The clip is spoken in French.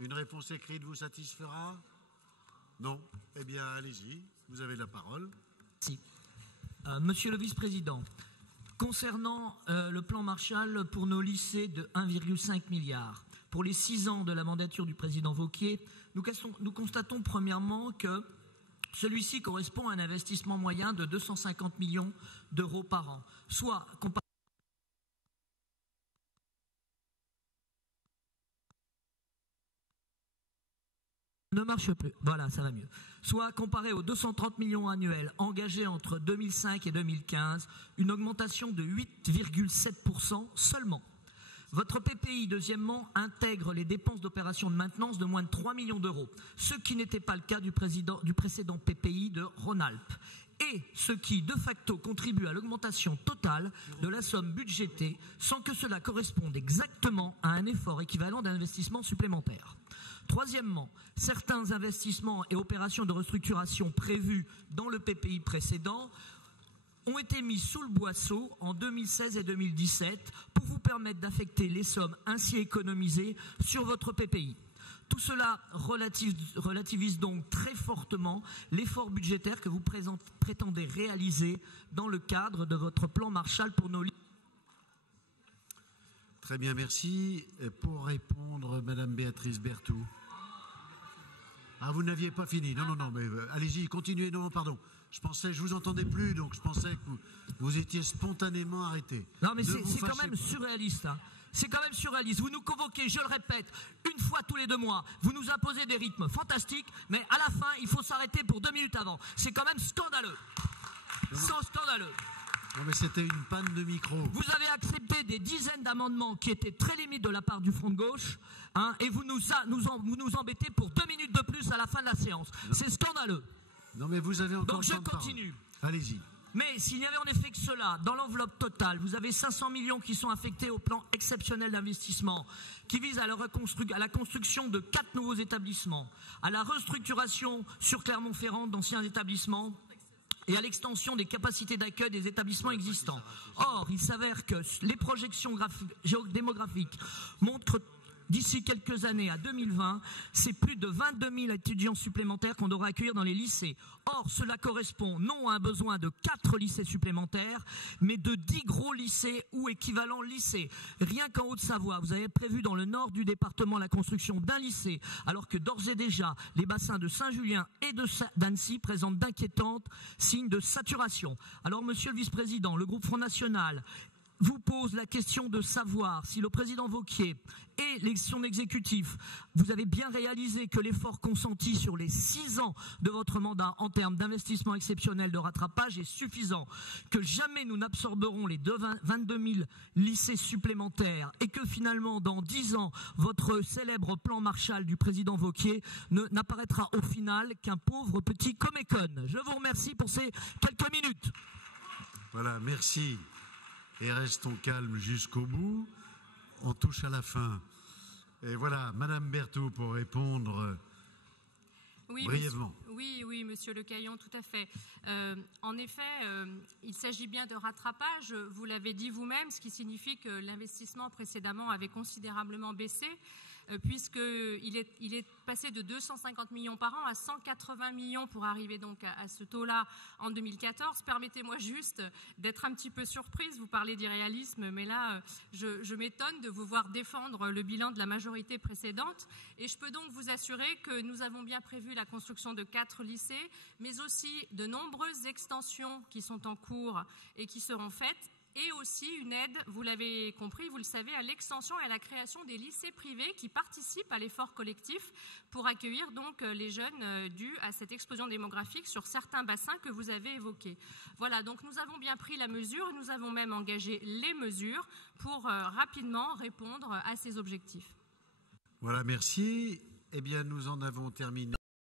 Une réponse écrite vous satisfera? Non? Eh bien, allez-y, vous avez la parole. Merci. Monsieur le vice-président, concernant le plan Marshall pour nos lycées de 1,5 milliard, pour les 6 ans de la mandature du président Wauquiez, nous constatons premièrement que celui-ci correspond à un investissement moyen de 250 millions d'euros par an, soit ne marche plus. Voilà, ça va mieux. Soit comparé aux 230 millions annuels engagés entre 2005 et 2015, une augmentation de 8,7% seulement. Votre PPI, deuxièmement, intègre les dépenses d'opération de maintenance de moins de 3 millions d'euros, ce qui n'était pas le cas du précédent PPI de Rhône-Alpes, et ce qui, de facto, contribue à l'augmentation totale de la somme budgétée sans que cela corresponde exactement à un effort équivalent d'investissement supplémentaire. Troisièmement, certains investissements et opérations de restructuration prévus dans le PPI précédent ont été mis sous le boisseau en 2016 et 2017 pour vous permettre d'affecter les sommes ainsi économisées sur votre PPI. Tout cela relativise donc très fortement l'effort budgétaire que vous prétendez réaliser dans le cadre de votre plan Marshall pour nos lycées. Très bien, merci. Pour répondre, Madame Béatrice Berthoud. Ah, vous n'aviez pas fini. Non, mais allez-y, continuez. Non, pardon. Je vous entendais plus, donc je pensais que vous étiez spontanément arrêté. Non, mais c'est quand même surréaliste. Hein. C'est quand même surréaliste. Vous nous convoquez, je le répète, une fois tous les 2 mois. Vous nous imposez des rythmes fantastiques, mais à la fin, il faut s'arrêter pour 2 minutes avant. C'est quand même scandaleux. Scandaleux. Non, mais c'était une panne de micro. Vous avez accepté des dizaines d'amendements qui étaient très limites de la part du Front de gauche, hein, et vous nous embêtez pour 2 minutes de plus à la fin de la séance. C'est scandaleux. Non, mais vous avez encore. Donc je continue. Allez-y. Mais s'il n'y avait en effet que cela, dans l'enveloppe totale, vous avez 500 millions qui sont affectés au plan exceptionnel d'investissement, qui vise à la construction de 4 nouveaux établissements, à la restructuration sur Clermont-Ferrand d'anciens établissements, et à l'extension des capacités d'accueil des établissements existants. Or, il s'avère que les projections démographiques montrent d'ici quelques années, à 2020, c'est plus de 22 000 étudiants supplémentaires qu'on devra accueillir dans les lycées. Or, cela correspond non à un besoin de 4 lycées supplémentaires, mais de 10 gros lycées ou équivalents lycées. Rien qu'en Haute-Savoie, vous avez prévu dans le nord du département la construction d'un lycée, alors que d'ores et déjà, les bassins de Saint-Julien et d'Annecy présentent d'inquiétantes signes de saturation. Alors, monsieur le vice-président, le groupe Front National vous pose la question de savoir si le président Wauquiez et son exécutif, vous avez bien réalisé que l'effort consenti sur les 6 ans de votre mandat en termes d'investissement exceptionnel de rattrapage est suffisant, que jamais nous n'absorberons les 22 000 lycées supplémentaires et que finalement, dans 10 ans, votre célèbre plan Marshall du président Wauquiez n'apparaîtra au final qu'un pauvre petit comécone. Je vous remercie pour ces quelques minutes. Voilà, merci. Et restons calmes jusqu'au bout. On touche à la fin. Et voilà, Madame Berthoud pour répondre brièvement. Oui, Monsieur Lecaillon, tout à fait. En effet, il s'agit bien de rattrapage. Vous l'avez dit vous-même, ce qui signifie que l'investissement précédemment avait considérablement baissé, puisqu'il est passé de 250 millions par an à 180 millions pour arriver donc à ce taux-là en 2014. Permettez-moi juste d'être un petit peu surprise. Vous parlez d'irréalisme, mais là, je m'étonne de vous voir défendre le bilan de la majorité précédente. Et je peux donc vous assurer que nous avons bien prévu la construction de 4 lycées, mais aussi de nombreuses extensions qui sont en cours et qui seront faites. Et aussi une aide, vous l'avez compris, vous le savez, à l'extension et à la création des lycées privés qui participent à l'effort collectif pour accueillir donc les jeunes dus à cette explosion démographique sur certains bassins que vous avez évoqués. Voilà, donc nous avons bien pris la mesure et nous avons même engagé les mesures pour rapidement répondre à ces objectifs. Voilà, merci. Eh bien, nous en avons terminé.